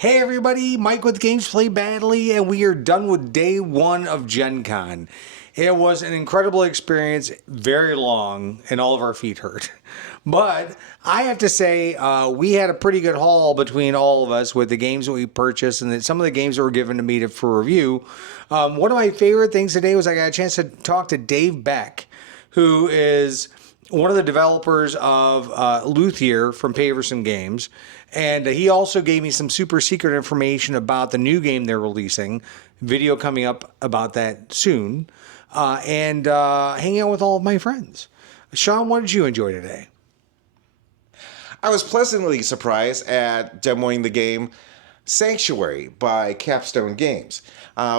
Hey everybody, Mike with Games Play Badly, and we are done with day one of Gen Con. It was an incredible experience, very long, and all of our feet hurt. But I have to say, we had a pretty good haul between all of us with the games that we purchased and some of the games that were given to me for review. One of my favorite things today was I got a chance to talk to Dave Beck, who is one of the developers of Luthier from Paverson Games. And he also gave me some super secret information about the new game they're releasing. Video coming up about that soon. And hanging out with all of my friends. Sean, what did you enjoy today? I was pleasantly surprised at demoing the game Sanctuary by Capstone Games.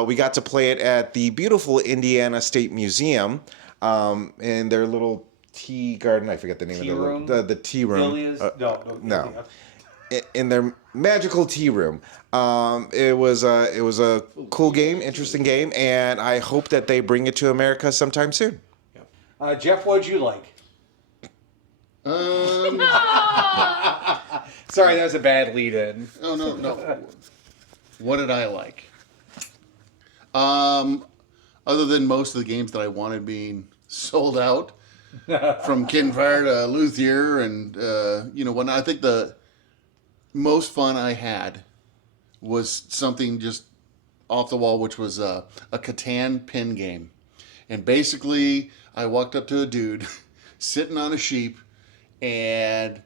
We got to play it at the beautiful Indiana State Museum in their little tea garden. I forget the name of the tea room. No. In their magical tea room. It was a cool game, interesting game, and I hope that they bring it to America sometime soon. Jeff, what'd you like? No! Sorry, that was a bad lead-in. Oh, no. What did I like? Other than most of the games that I wanted being sold out, from Kinfire to Luthier and, when I think the most fun I had was something just off the wall, which was a Catan pin game. And basically, I walked up to a dude sitting on a sheep, and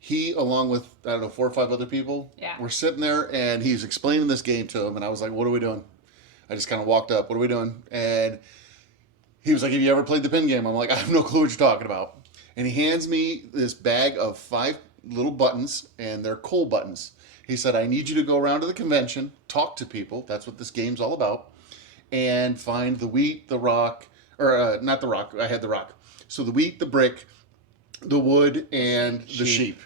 he, along with, 4 or 5 other people, were sitting there, and he's explaining this game to him, and I was like, what are we doing? I just kind of walked up, what are we doing? And he was like, have you ever played the pin game? I'm like, I have no clue what you're talking about. And he hands me this bag of 5 little buttons, and they're coal buttons. He said, I need you to go around to the convention, talk to people, that's what this game's all about, and find the wheat, the rock, or not the rock, I had the rock. So the wheat, the brick, the wood, and the sheep.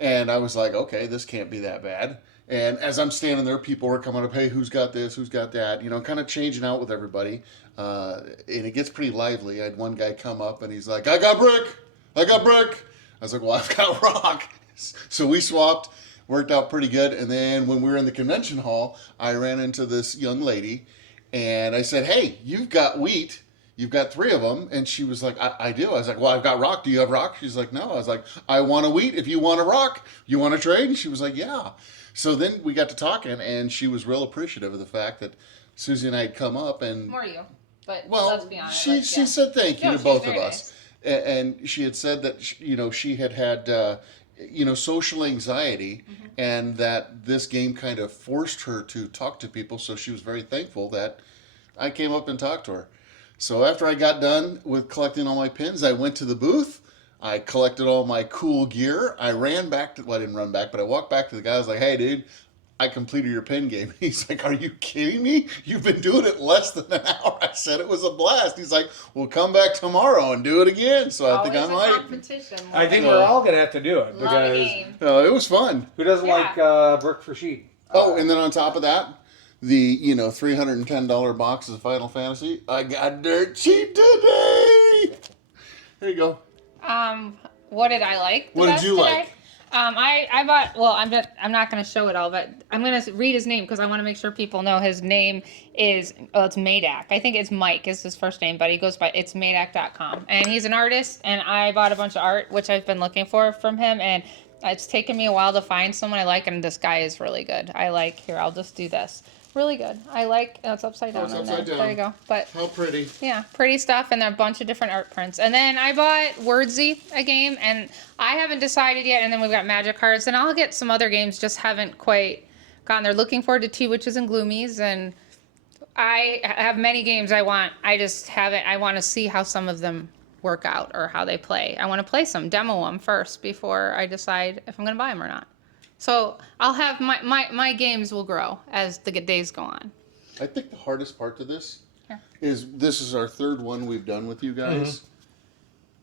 And I was like, okay, this can't be that bad. And as I'm standing there, people were coming up, hey, who's got this, who's got that, kind of changing out with everybody. And it gets pretty lively. I had one guy come up, and he's like, I got brick. I was like, well, I've got rock. So we swapped, worked out pretty good. And then when we were in the convention hall, I ran into this young lady, and I said, hey, you've got wheat. You've got 3 of them. And she was like, I do. I was like, well, I've got rock. Do you have rock? She's like, no. I was like, I want a wheat. If you want a rock, you want to trade? And she was like, yeah. So then we got to talking, and she was real appreciative of the fact that Susie and I had come up. And more you, but well, let's be honest. She said thank you to both of us. Nice. And she had said that, she had social anxiety, and that this game kind of forced her to talk to people. So she was very thankful that I came up and talked to her. So after I got done with collecting all my pins, I went to the booth. I collected all my cool gear. I ran back to, well, I didn't run back, but I walked back to the guy. I was like, hey, dude, I completed your pin game. He's like, are you kidding me? You've been doing it less than an hour. I said it was a blast. He's like, well, come back tomorrow and do it again. So I think I might. Competition. I think we're all going to have to do it. Because it was fun. Who doesn't like brick for sheep? Oh, and then on top of that, the $310 boxes of Final Fantasy, I got dirt cheap today. There you go. What did I like? What did you like? I bought. Well, I'm not going to show it all, but I'm going to read his name because I want to make sure people know his name is. It's Madak. I think it's Mike is his first name, but he goes by it's Madak.com, and he's an artist. And I bought a bunch of art which I've been looking for from him, and it's taken me a while to find someone I like, and this guy is really good. Here, I'll just do this. Really good. I like. Oh, it's upside down. It's upside down. There you go. But how pretty. Yeah, pretty stuff, and there are a bunch of different art prints. And then I bought Wordsy, a game, and I haven't decided yet. And then we've got Magic cards, and I'll get some other games. Just haven't quite gotten there. Looking forward to Tea Witches and Gloomies, and I have many games I want. I just haven't. I want to see how some of them work out or how they play. I want to play some, demo them first before I decide if I'm going to buy them or not. So I'll have my games will grow as the days go on. I think the hardest part to this is our 3rd one we've done with you guys.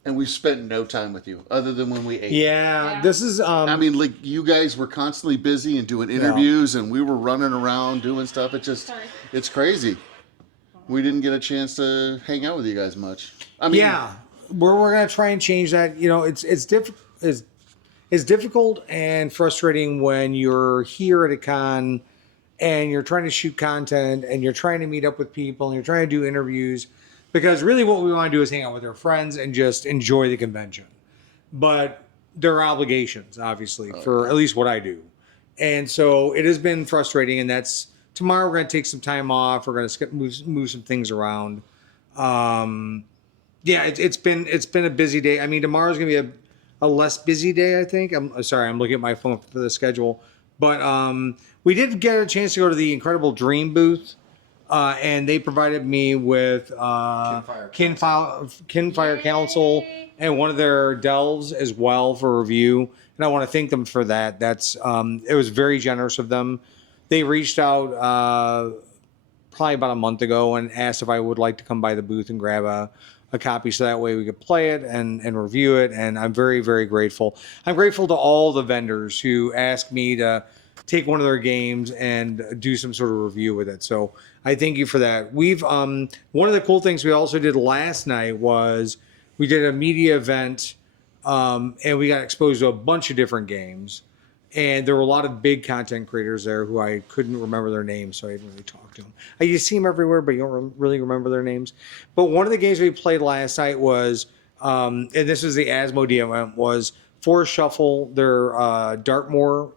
And we spent no time with you other than when we ate. Yeah. This is... I mean, like, you guys were constantly busy and doing interviews, and we were running around doing stuff. It's crazy. We didn't get a chance to hang out with you guys much. I mean... Yeah. We're going to try and change that. It's difficult. it's difficult and frustrating when you're here at a con and you're trying to shoot content and you're trying to meet up with people and you're trying to do interviews, because really what we want to do is hang out with our friends and just enjoy the convention. But there are obligations, obviously, for at least what I do. And so it has been frustrating, and that's tomorrow. We're going to take some time off. We're going to move some things around. Yeah, it's been a busy day. I mean, tomorrow's going to be a less busy day, I think. I'm sorry, I'm looking at my phone for the schedule. But we did get a chance to go to the Incredible Dream booth, and they provided me with Kinfire Council and one of their delves as well for review. And I want to thank them for that. That's it was very generous of them. They reached out probably about a month ago and asked if I would like to come by the booth and grab a copy so that way we could play it and review it. And I'm very, very grateful. I'm grateful to all the vendors who asked me to take one of their games and do some sort of review with it. So I thank you for that. We've one of the cool things we also did last night was we did a media event, and we got exposed to a bunch of different games. And there were a lot of big content creators there who I couldn't remember their names, so I didn't really talk to them. You see them everywhere, but you don't really remember their names. But one of the games we played last night was, and this was the Asmodee event, was Forest Shuffle, their Dartmoor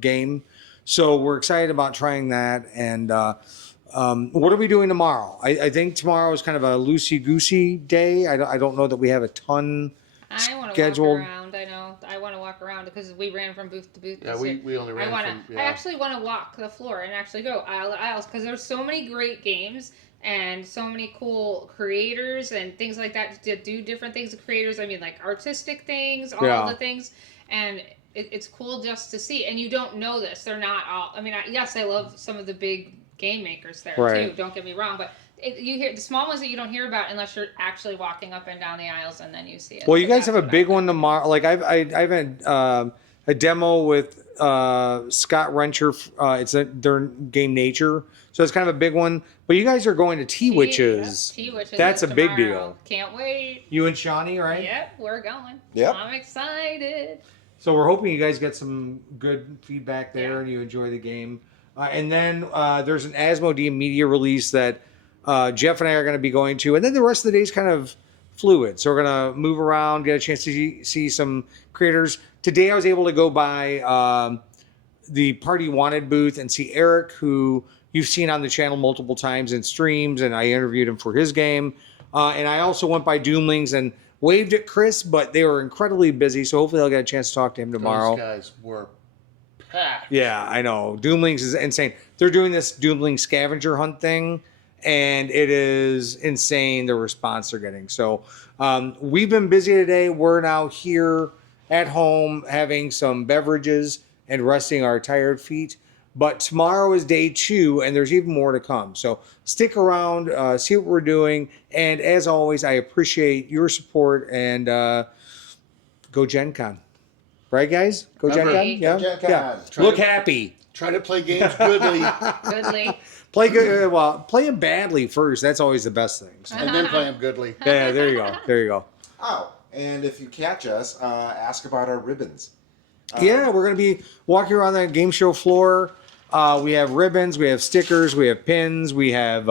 game. So we're excited about trying that. And what are we doing tomorrow? I think tomorrow is kind of a loosey-goosey day. I don't know that we have a ton I want to scheduled. walk around. I know. I want to walk around because we ran from booth to booth. Yeah, we only ran from... I actually want to walk the floor and actually go aisle to aisles because there's so many great games and so many cool creators and things like that to do different things to creators. I mean, like artistic things, all the things. And it's cool just to see. And you don't know this. They're not all... I mean, yes, I love some of the big game makers there, too. Don't get me wrong. But you hear the small ones that you don't hear about unless you're actually walking up and down the aisles and then you see it. Well, you guys have a big one tomorrow. Like I've had a demo with Scott Rencher. It's their game Nature, so it's kind of a big one. But you guys are going to T-Witches. T-Witches. That's a tomorrow. big deal. Can't wait. You and Shawnee, right? Yep, we're going. Yep. I'm excited. So we're hoping you guys get some good feedback there and you enjoy the game. And then there's an Asmodee media release that Jeff and I are going to be going to. And then the rest of the day is kind of fluid. So we're going to move around, get a chance to see some creators. Today I was able to go by the Party Wanted booth and see Eric, who you've seen on the channel multiple times in streams, and I interviewed him for his game. And I also went by Doomlings and waved at Chris, but they were incredibly busy, so hopefully I'll get a chance to talk to him tomorrow. Those guys were packed. Yeah, I know. Doomlings is insane. They're doing this Doomling scavenger hunt thing, and it is insane the response they're getting. So we've been busy today. We're now here at home having some beverages and resting our tired feet. But tomorrow is day 2, and there's even more to come. So stick around, see what we're doing. And as always, I appreciate your support, and go Gen Con. Right, guys? Go Gen Remember, Con? Yeah. Gen Con. Yeah. Try Look to- happy. Try to play games goodly Goodly. Play good. Well, play them badly first. That's always the best thing. So, and then play them goodly. yeah, there you go. There you go. Oh, and if you catch us, ask about our ribbons. Yeah, we're going to be walking around that game show floor. We have ribbons, we have stickers, we have pins, we have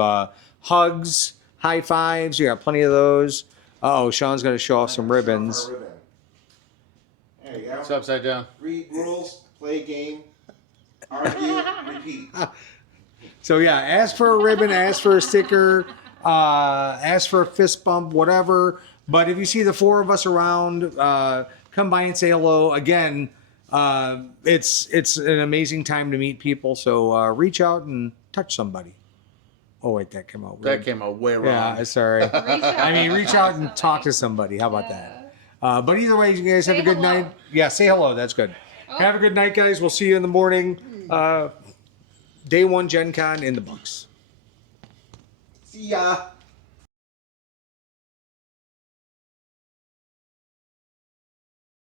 hugs, high fives. We got plenty of those. Oh, Sean's going to show off some ribbons. There you go. It's upside down. Read rules, play game, argue, repeat. So yeah, ask for a ribbon, ask for a sticker, ask for a fist bump, whatever. But if you see the 4 of us around, come by and say hello. Again, it's an amazing time to meet people. So reach out and touch somebody. Oh wait, that came out weird. That came out way wrong. Yeah, sorry. I mean, reach out and talk to somebody. How about that? But either way, you guys have a good night. Yeah, say hello. That's good. Have a good night, guys. We'll see you in the morning. Day 1 Gen Con in the books. See ya.